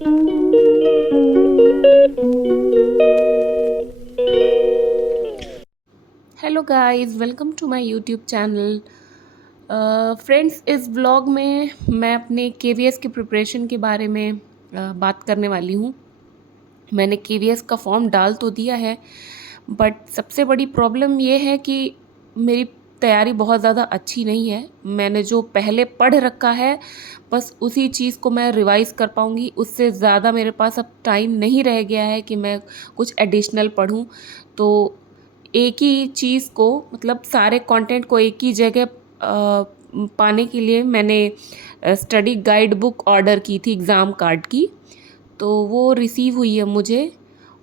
Hello guys, welcome to my YouTube channel. Friends, इस vlog में मैं अपने केवीएस की प्रिपरेशन के बारे में बात करने वाली हूँ। मैंने केवीएस का फॉर्म डाल तो दिया है, बट सबसे बड़ी प्रॉब्लम ये है कि मेरी तैयारी बहुत ज़्यादा अच्छी नहीं है। मैंने जो पहले पढ़ रखा है बस उसी चीज़ को मैं रिवाइज़ कर पाऊँगी, उससे ज़्यादा मेरे पास अब टाइम नहीं रह गया है कि मैं कुछ एडिशनल पढूँ। तो एक ही चीज़ को, मतलब सारे कंटेंट को एक ही जगह पाने के लिए मैंने स्टडी गाइड बुक ऑर्डर की थी एग्ज़ाम कार्ड की। तो वो रिसीव हुई है मुझे।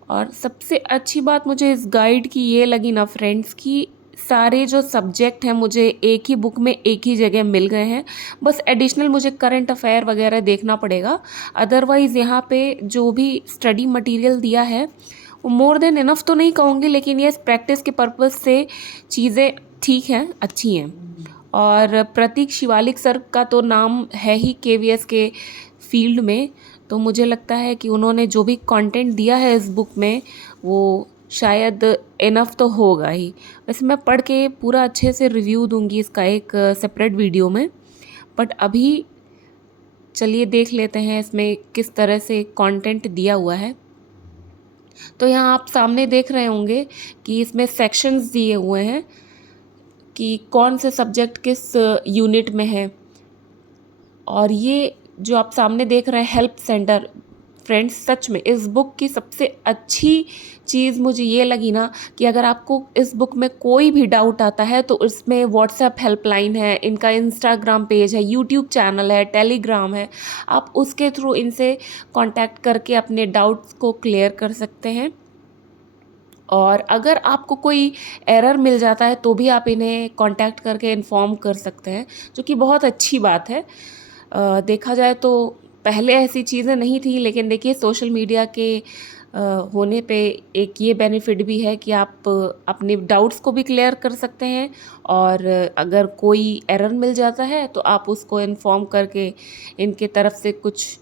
और सबसे अच्छी बात मुझे इस गाइड की ये लगी ना फ्रेंड्स, कि सारे जो सब्जेक्ट हैं मुझे एक ही बुक में एक ही जगह मिल गए हैं। बस एडिशनल मुझे करंट अफेयर वगैरह देखना पड़ेगा। अदरवाइज़ यहाँ पे जो भी स्टडी मटेरियल दिया है वो मोर देन इनफ तो नहीं कहूँगी, लेकिन ये प्रैक्टिस के पर्पज़ से चीज़ें ठीक हैं, अच्छी हैं। और प्रतीक शिवालिक सर का तो नाम है ही केवीएस के फील्ड में। तो मुझे लगता है कि उन्होंने जो भी कंटेंट दिया है इस बुक में वो शायद इनफ तो होगा ही। वैसे मैं पढ़ के पूरा अच्छे से रिव्यू दूंगी इसका एक सेपरेट वीडियो में। बट अभी चलिए देख लेते हैं इसमें किस तरह से कंटेंट दिया हुआ है। तो यहाँ आप सामने देख रहे होंगे कि इसमें सेक्शंस दिए हुए हैं कि कौन से सब्जेक्ट किस यूनिट में है। और ये जो आप सामने देख रहे हैं हेल्प सेंटर, फ्रेंड्स सच में इस बुक की सबसे अच्छी चीज़ मुझे ये लगी ना कि अगर आपको इस बुक में कोई भी डाउट आता है तो इसमें व्हाट्सएप हेल्पलाइन है, इनका इंस्टाग्राम पेज है, यूट्यूब चैनल है, टेलीग्राम है। आप उसके थ्रू इनसे कांटेक्ट करके अपने डाउट्स को क्लियर कर सकते हैं। और अगर आपको कोई एरर मिल जाता है तो भी आप इन्हें कांटेक्ट करके इन्फॉर्म कर सकते हैं, जो कि बहुत अच्छी बात है। देखा जाए तो पहले ऐसी चीज़ें नहीं थी, लेकिन देखिए सोशल मीडिया के होने पे एक ये बेनिफिट भी है कि आप अपने डाउट्स को भी क्लियर कर सकते हैं। और अगर कोई एरर मिल जाता है तो आप उसको इन्फॉर्म करके इनके तरफ से कुछ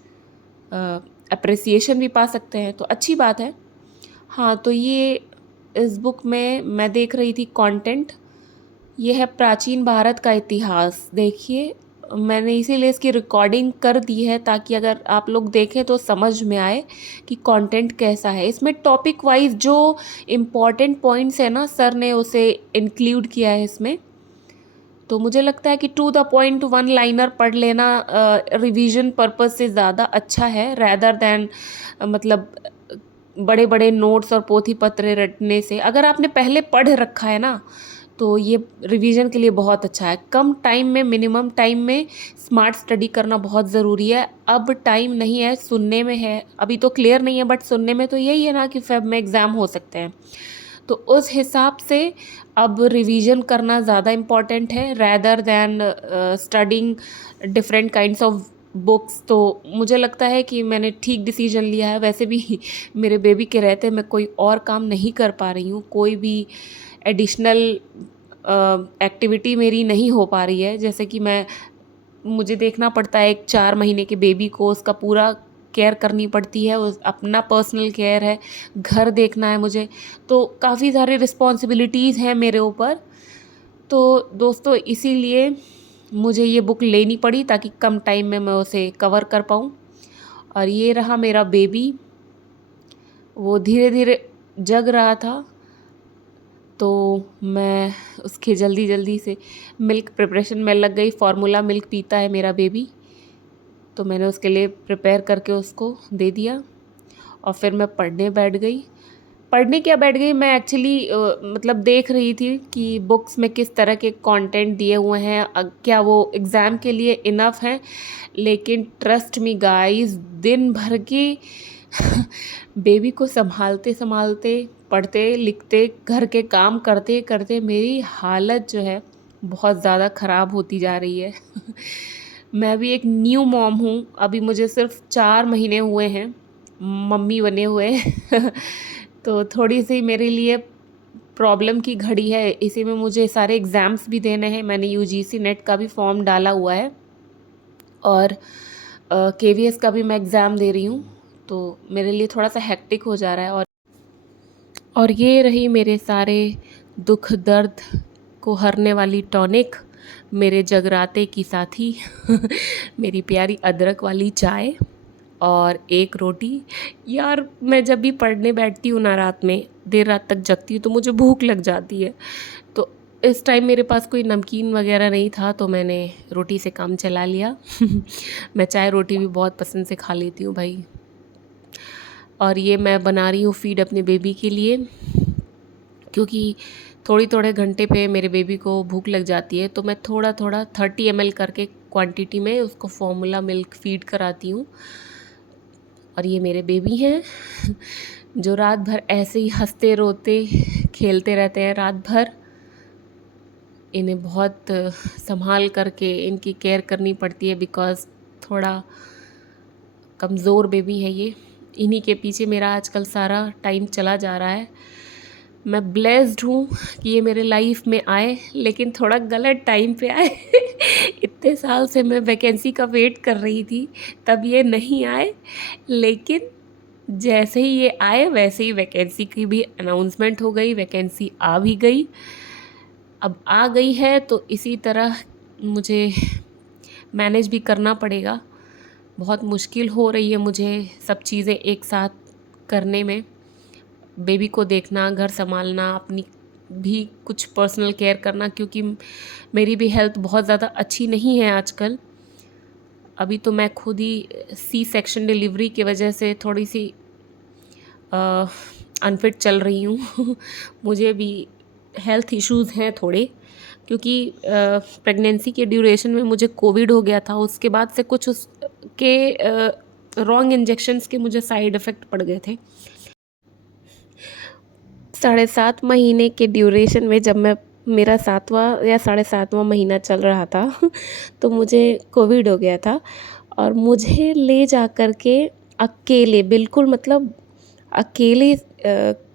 अप्रिसिएशन भी पा सकते हैं, तो अच्छी बात है। हाँ, तो ये इस बुक में मैं देख रही थी कंटेंट। ये है प्राचीन भारत का इतिहास। देखिए, मैंने इसीलिए इसकी रिकॉर्डिंग कर दी है ताकि अगर आप लोग देखें तो समझ में आए कि कंटेंट कैसा है। इसमें टॉपिक वाइज जो इम्पोर्टेंट पॉइंट्स है ना, सर ने उसे इंक्लूड किया है इसमें। तो मुझे लगता है कि to the point one liner पढ़ लेना रिवीजन पर्पस से ज़्यादा अच्छा है, रैदर दैन मतलब बड़े बड़े नोट्स और पोथी पत्र रटने से। अगर आपने पहले पढ़ रखा है ना तो ये रिवीजन के लिए बहुत अच्छा है। कम टाइम में, मिनिमम टाइम में स्मार्ट स्टडी करना बहुत ज़रूरी है। अब टाइम नहीं है, सुनने में है। अभी तो क्लियर नहीं है, बट सुनने में तो यही है ना कि फेब में एग्ज़ाम हो सकते हैं। तो उस हिसाब से अब रिवीजन करना ज़्यादा इम्पॉर्टेंट है rather than studying different kinds of books. तो मुझे लगता है कि मैंने ठीक डिसीजन लिया है। वैसे भी मेरे बेबी के रहते मैं कोई और काम नहीं कर पा रही हूँ, कोई भी एडिशनल एक्टिविटी मेरी नहीं हो पा रही है। जैसे कि मुझे देखना पड़ता है एक 4 महीने के बेबी को, उसका पूरा केयर करनी पड़ती है, उस अपना पर्सनल केयर है, घर देखना है मुझे। तो काफ़ी सारी रिस्पॉन्सिबिलिटीज़ हैं मेरे ऊपर। तो दोस्तों इसीलिए मुझे ये बुक लेनी पड़ी ताकि कम टाइम में मैं उसे कवर कर पाऊँ। और ये रहा मेरा बेबी, वो धीरे धीरे जग रहा था। तो मैं उसके जल्दी जल्दी से मिल्क प्रिपरेशन में लग गई। फार्मूला मिल्क पीता है मेरा बेबी, तो मैंने उसके लिए प्रिपेयर करके उसको दे दिया। और फिर मैं पढ़ने बैठ गई। पढ़ने क्या बैठ गई, मैं एक्चुअली मतलब देख रही थी कि बुक्स में किस तरह के कंटेंट दिए हुए हैं, क्या वो एग्ज़ाम के लिए इनफ हैं। लेकिन ट्रस्ट मी गाइस, दिन भर की बेबी को संभालते संभालते, पढ़ते लिखते, घर के काम करते करते मेरी हालत जो है बहुत ज़्यादा ख़राब होती जा रही है। मैं भी एक न्यू मॉम हूँ, अभी मुझे सिर्फ 4 महीने हुए हैं मम्मी बने हुए। तो थोड़ी सी मेरे लिए प्रॉब्लम की घड़ी है। इसी में मुझे सारे एग्ज़ाम्स भी देने हैं। मैंने यूजीसी नेट का भी फॉर्म डाला हुआ है और केवीएस का भी मैं एग्ज़ाम दे रही हूँ। तो मेरे लिए थोड़ा सा हेक्टिक हो जा रहा है। और ये रही मेरे सारे दुख दर्द को हरने वाली टॉनिक, मेरे जगराते की साथी मेरी प्यारी अदरक वाली चाय और एक रोटी। यार मैं जब भी पढ़ने बैठती हूँ ना, रात में देर रात तक जगती हूँ, तो मुझे भूख लग जाती है। तो इस टाइम मेरे पास कोई नमकीन वगैरह नहीं था, तो मैंने रोटी से काम चला लिया मैं चाय रोटी भी बहुत पसंद से खा लेती हूँ भाई। और ये मैं बना रही हूँ फीड अपने बेबी के लिए, क्योंकि थोड़े घंटे पे मेरे बेबी को भूख लग जाती है, तो मैं थोड़ा 30 ml करके क्वांटिटी में उसको फॉर्मूला मिल्क फीड कराती हूँ। और ये मेरे बेबी हैं जो रात भर ऐसे ही हंसते रोते खेलते रहते हैं रात भर। इन्हें बहुत संभाल करके इनकी केयर करनी पड़ती है, बिकॉज़ थोड़ा कमज़ोर बेबी है ये। इन्हीं के पीछे मेरा आजकल सारा टाइम चला जा रहा है। मैं ब्लेस्ड हूँ कि ये मेरे लाइफ में आए, लेकिन थोड़ा गलत टाइम पे आए इतने साल से मैं वैकेंसी का वेट कर रही थी, तब ये नहीं आए, लेकिन जैसे ही ये आए वैसे ही वैकेंसी की भी अनाउंसमेंट हो गई, वैकेंसी आ भी गई। अब आ गई है तो इसी तरह मुझे मैनेज भी करना पड़ेगा। बहुत मुश्किल हो रही है मुझे सब चीज़ें एक साथ करने में, बेबी को देखना, घर संभालना, अपनी भी कुछ पर्सनल केयर करना, क्योंकि मेरी भी हेल्थ बहुत ज़्यादा अच्छी नहीं है आजकल। अभी तो मैं खुद ही सी सेक्शन डिलीवरी की वजह से थोड़ी सी अनफिट चल रही हूँ मुझे भी हेल्थ इश्यूज़ हैं थोड़े, क्योंकि प्रेगनेंसी के ड्यूरेशन में मुझे कोविड हो गया था। उसके बाद से कुछ उसके रॉन्ग इंजेक्शंस के मुझे साइड इफ़ेक्ट पड़ गए थे। 7.5 महीने के ड्यूरेशन में जब मैं मेरा 7वां या 7.5वां महीना चल रहा था तो मुझे कोविड हो गया था, और मुझे ले जा कर के अकेले, बिल्कुल मतलब अकेले,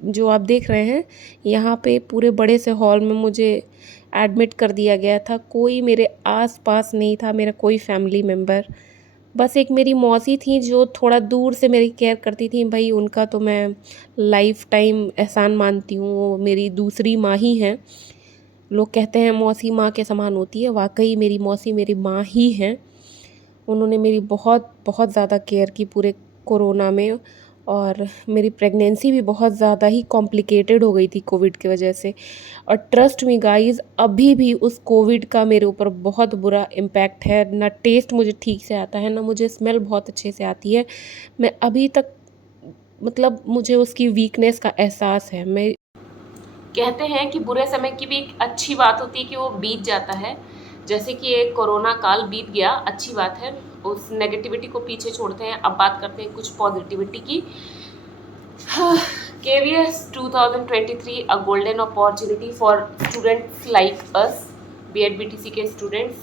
जो आप देख रहे हैं यहाँ पे पूरे बड़े से हॉल में मुझे एडमिट कर दिया गया था। कोई मेरे आस पास नहीं था, मेरा कोई फैमिली मेम्बर। बस एक मेरी मौसी थी जो थोड़ा दूर से मेरी केयर करती थी। भाई उनका तो मैं लाइफ टाइम एहसान मानती हूँ, वो मेरी दूसरी माँ ही हैं। लोग कहते हैं मौसी माँ के समान होती है, वाकई मेरी मौसी मेरी माँ ही हैं। उन्होंने मेरी बहुत बहुत ज़्यादा केयर की पूरे कोरोना में, और मेरी प्रेगनेंसी भी बहुत ज़्यादा ही कॉम्प्लिकेटेड हो गई थी कोविड की वजह से। और ट्रस्ट मी गाइस, अभी भी उस कोविड का मेरे ऊपर बहुत बुरा इम्पैक्ट है। ना टेस्ट मुझे ठीक से आता है, ना मुझे स्मेल बहुत अच्छे से आती है। मैं अभी तक, मतलब मुझे उसकी वीकनेस का एहसास है। मैं कहते हैं कि बुरे समय की भी एक अच्छी बात होती है कि वो बीत जाता है। जैसे कि एक कोरोना काल बीत गया, अच्छी बात है। उस नेगेटिविटी को पीछे छोड़ते हैं, अब बात करते हैं कुछ पॉजिटिविटी की। KVS 2023 a golden opportunity for students like us, BEd BTC के स्टूडेंट्स।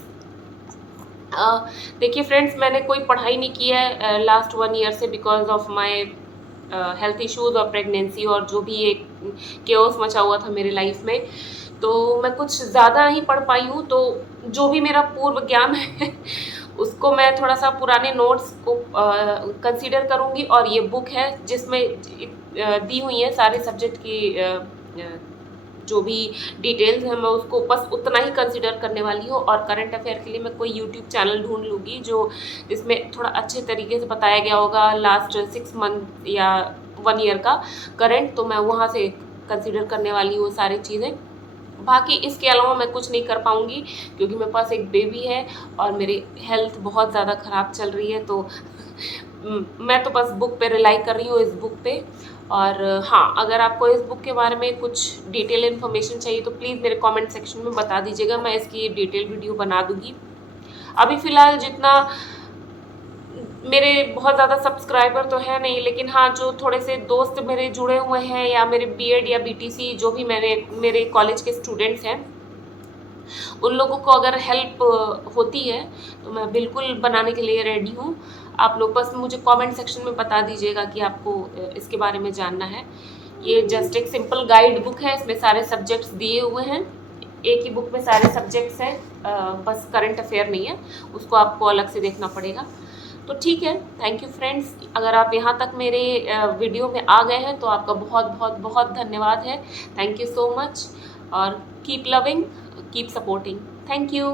देखिए फ्रेंड्स, मैंने कोई पढ़ाई नहीं की है लास्ट 1 ईयर से, because of my health issues और प्रेगनेंसी और जो भी एक केओस मचा हुआ था मेरे लाइफ में, तो मैं कुछ ज़्यादा नहीं पढ़ पाई हूँ। तो जो भी मेरा पूर्व ज्ञान है उसको मैं थोड़ा सा पुराने नोट्स को कंसीडर करूँगी, और ये बुक है जिसमें दी हुई है सारे सब्जेक्ट की जो भी डिटेल्स हैं, मैं उसको बस उतना ही कंसिडर करने वाली हूँ। और करंट अफेयर के लिए मैं कोई यूट्यूब चैनल ढूंढ लूँगी जो इसमें थोड़ा अच्छे तरीके से बताया गया होगा लास्ट 6 मंथ या 1 ईयर का करंट, तो मैं वहाँ से कंसिडर करने वाली हूँ सारी चीज़ें। बाकी इसके अलावा मैं कुछ नहीं कर पाऊँगी, क्योंकि मेरे पास एक बेबी है और मेरी हेल्थ बहुत ज़्यादा ख़राब चल रही है। तो मैं तो बस बुक पे रिलाई कर रही हूँ, इस बुक पे। और हाँ, अगर आपको इस बुक के बारे में कुछ डिटेल इन्फॉर्मेशन चाहिए तो प्लीज़ मेरे कमेंट सेक्शन में बता दीजिएगा, मैं इसकी डिटेल वीडियो बना दूँगी। अभी फ़िलहाल जितना मेरे बहुत ज़्यादा सब्सक्राइबर तो है नहीं, लेकिन हाँ, जो थोड़े से दोस्त मेरे जुड़े हुए हैं या मेरे BEd या BTC जो भी मेरे कॉलेज के स्टूडेंट्स हैं, उन लोगों को अगर हेल्प होती है तो मैं बिल्कुल बनाने के लिए रेडी हूँ। आप लोग बस मुझे कमेंट सेक्शन में बता दीजिएगा कि आपको इसके बारे में जानना है। ये जस्ट एक सिंपल गाइड बुक है, इसमें सारे सब्जेक्ट्स दिए हुए हैं। एक ही बुक में सारे सब्जेक्ट्स हैं, बस करंट अफेयर नहीं है, उसको आपको अलग से देखना पड़ेगा। तो ठीक है, थैंक यू फ्रेंड्स। अगर आप यहाँ तक मेरे वीडियो में आ गए हैं तो आपका बहुत बहुत बहुत धन्यवाद है। थैंक यू सो मच, और keep loving, keep supporting. Thank you.